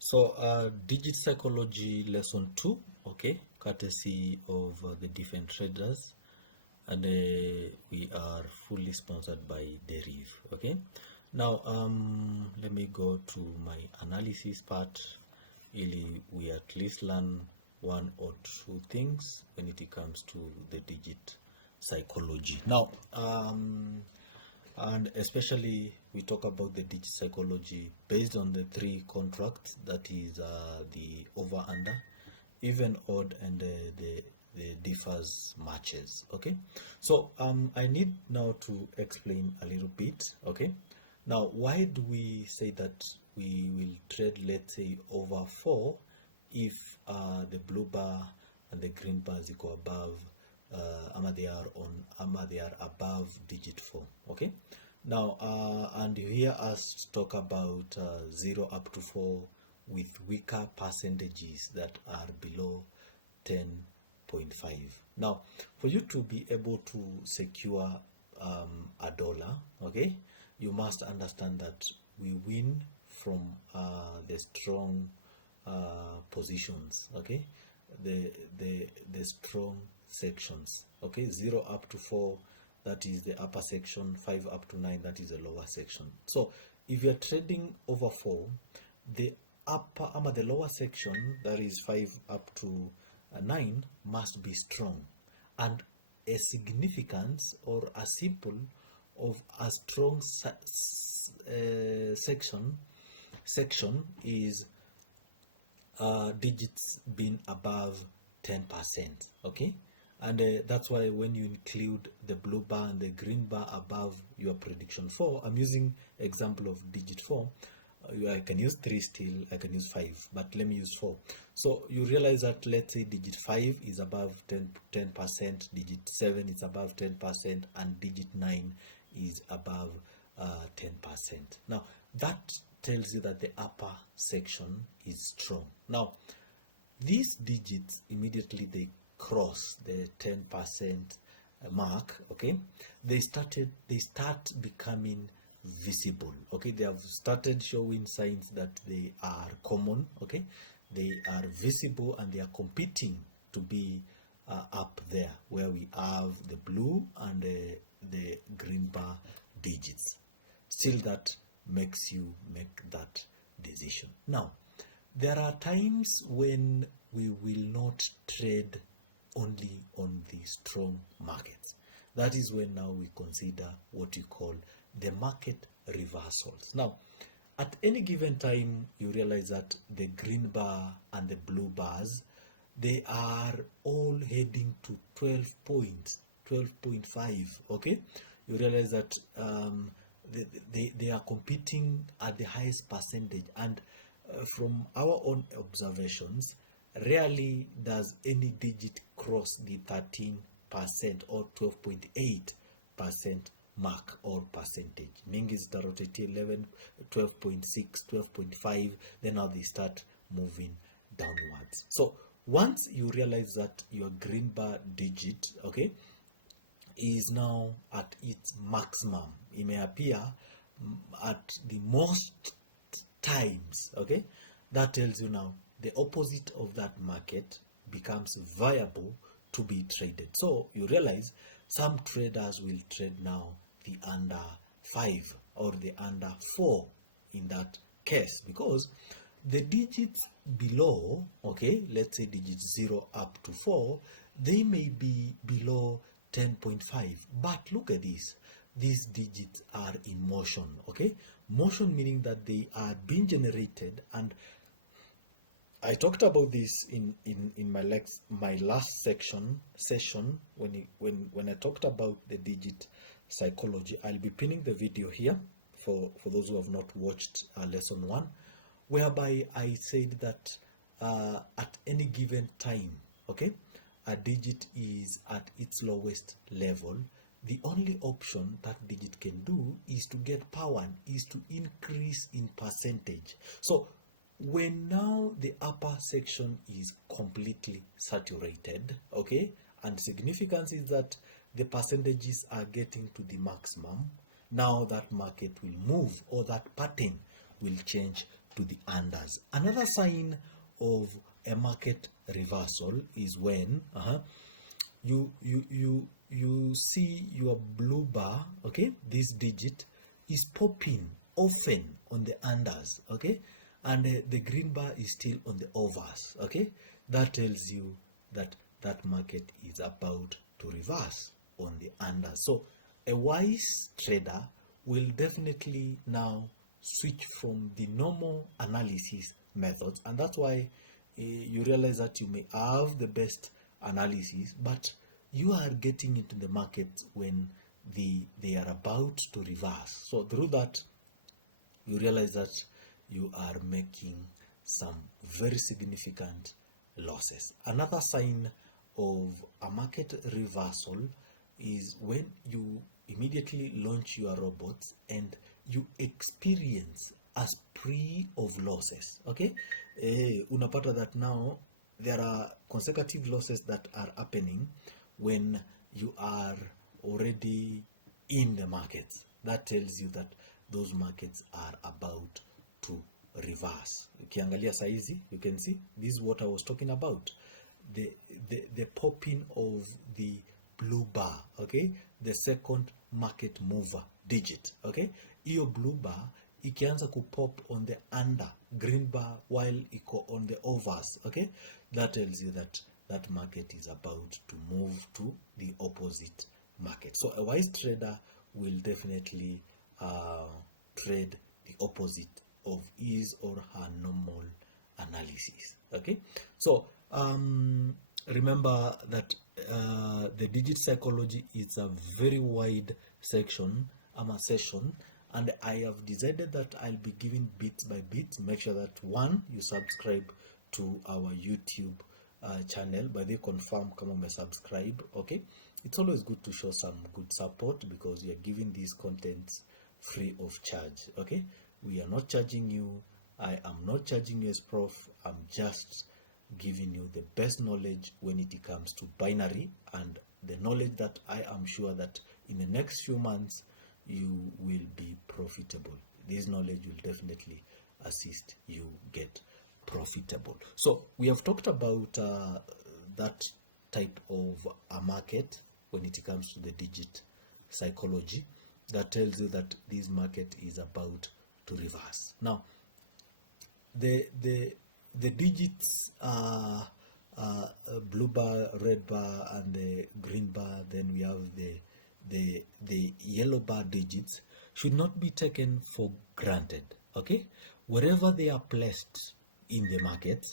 Digit Psychology Lesson 2, okay, courtesy of the Defend Traders, and we are fully sponsored by Deriv, okay. Now, let me go to my analysis part, ili we at least learn one or two things when it comes to the digit psychology. Now, and especially we talk about the digit psychology based on the three contracts, that is the over under, even, odd, and the differs matches. Okay, so I need now to explain a little bit. Okay, now why do we say that we will trade, let's say, over 4 if the blue bar and the green bars go above they are above digit 4. Okay, now and you hear us talk about 0 up to 4 with weaker percentages that are below 10.5. Now, for you to be able to secure a dollar, okay, you must understand that we win from the strong positions, okay, the strong sections. Okay, 0 up to 4, that is the upper section. 5 up to 9, that is the lower section. So if you are trading over 4, the the lower section, that is 5 up to 9, must be strong, and a significance or a symbol of a strong section is digits being above 10%. Okay, and that's why when you include the blue bar and the green bar above your prediction 4, I'm using example of digit 4. I can use 3 still, I can use 5, but let me use 4. So you realize that, let's say, digit 5 is above 10%, digit 7 is above 10%, and digit 9 is above 10%. Now that tells you that the upper section is strong. Now these digits, immediately they cross the 10% mark, okay, they start becoming visible. Okay, they have started showing signs that they are common. Okay, they are visible and they are competing to be up there where we have the blue and the green bar digits. Still, that makes you make that decision. Now, there are times when we will not trade only on the strong markets. That is when now we consider what you call the market reversals. Now, at any given time, you realize that the green bar and the blue bars, they are all heading to 12 points, 12.5. Okay, you realize that they are competing at the highest percentage, and from our own observations, rarely does any digit cross the 13% or 12.8% mark or percentage. Mingis rotate 11, 12.6, 12.5, then now they start moving downwards. So once you realize that your green bar digit, okay, is now at its maximum, it may appear at the most times, okay, that tells you now the opposite of that market becomes viable to be traded. So you realize some traders will trade now the under 5 or the under 4 in that case, because the digits below, okay, let's say digits 0 up to 4, they may be below 10.5, but look at this, these digits are in motion. Okay, motion meaning that they are being generated, and I talked about this in my last session when I talked about the digit psychology. I'll be pinning the video here for those who have not watched lesson 1, whereby I said that at any given time, okay, a digit is at its lowest level. The only option that digit can do is to get power, is to increase in percentage. So when now the upper section is completely saturated, okay, and significance is that the percentages are getting to the maximum, now that market will move, or that pattern will change to the unders. Another sign of a market reversal is when you see your blue bar, okay, this digit is popping often on the unders, okay, and the green bar is still on the overs, okay. That tells you that that market is about to reverse on the unders. So a wise trader will definitely now switch from the normal analysis methods, and that's why you realize that you may have the best analysis, but you are getting into the market when they are about to reverse. So through that, you realize that you are making some very significant losses. Another sign of a market reversal is when you immediately launch your robots and you experience a spree of losses, okay. Unapata that now there are consecutive losses that are happening when you are already in the markets. That tells you that those markets are about to reverse. Ukiangalia saizi, you can see this is what I was talking about, the popping of the blue bar, okay, the second market mover digit, okay. Iyo blue bar ikianza kupop on the under green bar while iko on the overs, okay, that tells you that that market is about to move to the opposite market. So a wise trader will definitely trade the opposite of his or her normal analysis, okay. So remember that the digit psychology is a very wide session, and I have decided that I'll be giving bit by bit. Make sure that one, you subscribe to our YouTube channel. By the confirm kama ume subscribe, okay. It's always good to show some good support because we are giving these contents free of charge, okay. We are not charging you. I am not charging you as prof. I'm just giving you the best knowledge when it comes to binary, and the knowledge that I am sure that in the next few months you will be profitable. This knowledge will definitely assist you get profitable. So we have talked about that type of a market when it comes to the digit psychology that tells you that this market is about to reverse. Now the digits are blue bar, red bar, and the green bar. Then we have the yellow bar digits should not be taken for granted, okay. Wherever they are placed in the market,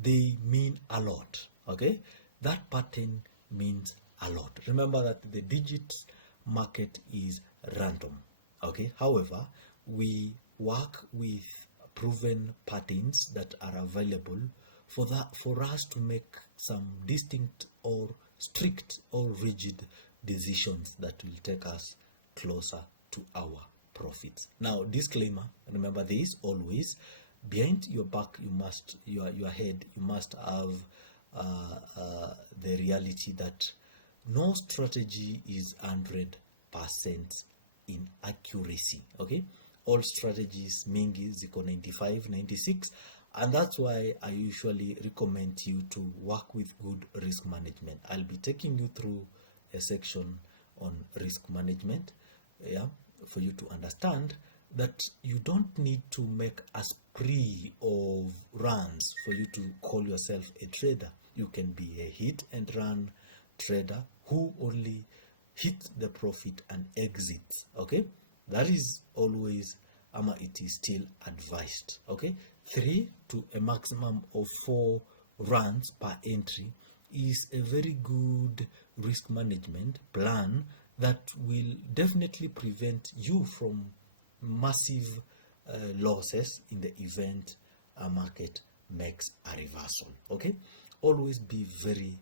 they mean a lot, okay. That pattern means a lot. Remember that the digits market is random, okay. However, we work with proven patterns that are available for us to make some distinct or strict or rigid decisions that will take us closer to our profits. Now, disclaimer, remember this always: behind your back, your head, you must have the reality that no strategy is 100% in accuracy, okay. All strategies mingi ziko 95, 96, and that's why I usually recommend you to work with good risk management. I'll be taking you through a section on risk management, yeah, for you to understand that you don't need to make a spree of runs for you to call yourself a trader. You can be a hit and run trader who only hit the profit and exits, okay. That is always, it is still advised, okay. 3 to a maximum of 4 runs per entry is a very good risk management plan that will definitely prevent you from massive losses in the event a market makes a reversal, okay. Always be very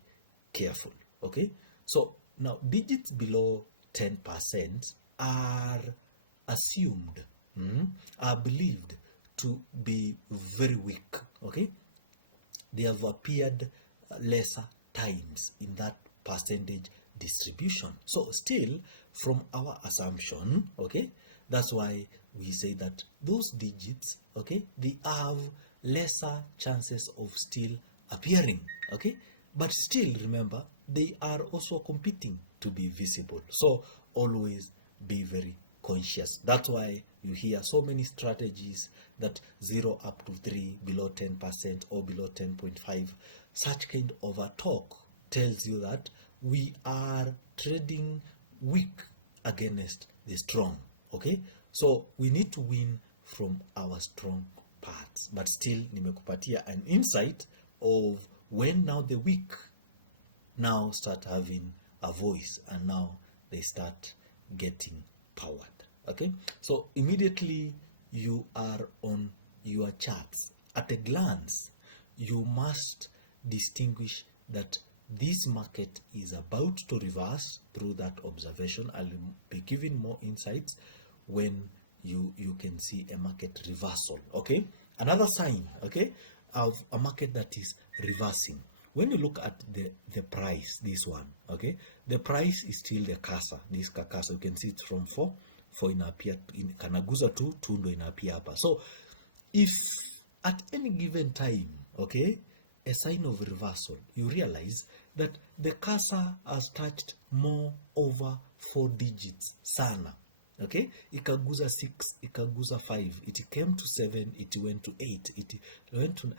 careful, okay. So now digits below 10% are assumed, are believed to be very weak, okay. They have appeared lesser times in that percentage distribution. So still, from our assumption, okay, That's why we say that those digits, okay, they have lesser chances of still appearing, okay, but still remember they are also competing to be visible. So always be very conscious. That's why you hear so many strategies that 0 up to 3, below 10% or below 10.5. Such kind of a talk tells you that we are trading weak against the strong, okay? So we need to win from our strong parts. But still nimekupatia an insight of when now the weak now start having a voice and now they start getting powered, okay? So immediately you are on your charts. At a glance, you must distinguish that this market is about to reverse through that observation. I'll be giving more insights when you can see a market reversal, okay? Another sign, okay, of a market that is reversing. When you look at the price, this one, okay, the price is still the kasa, this kakasa. You can see it from 4 inapia in kanaguza 2 ndo inapia hapa. So if at any given time, okay, a sign of reversal, you realize that the kasa has touched more over 4 digits sana, okay, ikaguza 6, ikaguza 5, it came to 7, it went to 8, it went to 9.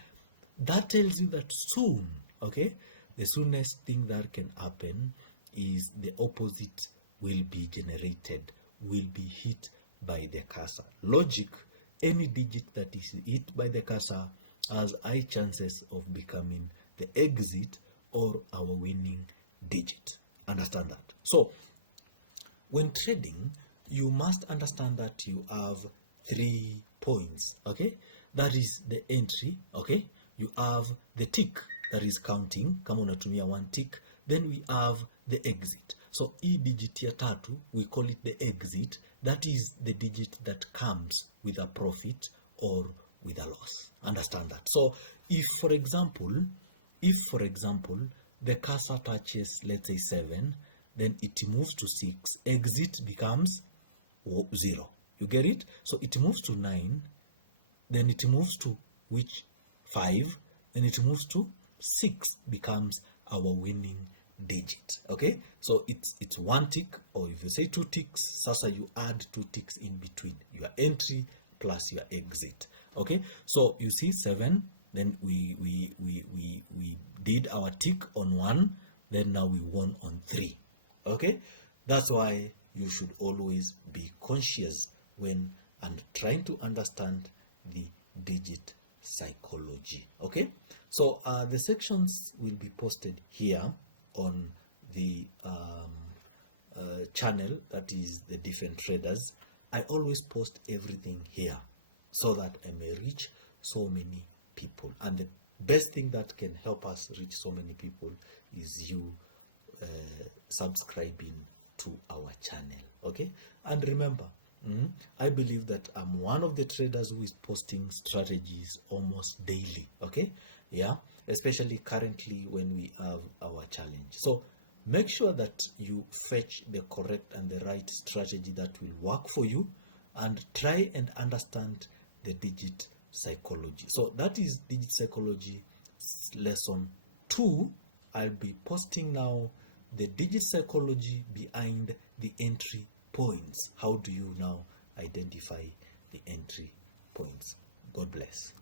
That tells you that soon, okay, the soonest thing that can happen is the opposite will be generated, will be hit by the cursor. Logic, any digit that is hit by the cursor has high chances of becoming the exit or our winning digit. Understand that? So when trading, you must understand that you have 3 points, okay? That is the entry, okay? You have the tick that is counting, kama unatumia 1 tick. Then we have the exit. So e digit ya tatu, we call it the exit. That is the digit that comes with a profit or with a loss. Understand that? So if for example, the cursor touches, let's say 7, then it moves to 6, exit becomes 0. You get it? So it moves to 9, then it moves to which 5, then it moves to 6, becomes our winning digit. Okay, so it's 1 tick, or if you say 2 ticks, sasa you add 2 ticks in between your entry plus your exit. Okay, so you see 7, then we did our tick on 1, then now we won on 3. Okay, that's why you should always be conscious when and trying to understand the digit psychology. Okay, so the sections will be posted here on the channel, that is the Different Traders. I always post everything here so that I may reach so many people, and the best thing that can help us reach so many people is you subscribing to our channel. Okay, and remember, I believe that I'm one of the traders who is posting strategies almost daily. Okay, yeah, especially currently when we have our challenge. So make sure that you fetch the correct and the right strategy that will work for you, and try and understand the digit psychology. So that is digit psychology lesson 2. I'll be posting now the digit psychology behind the entry points. How do you now identify the entry points? God bless.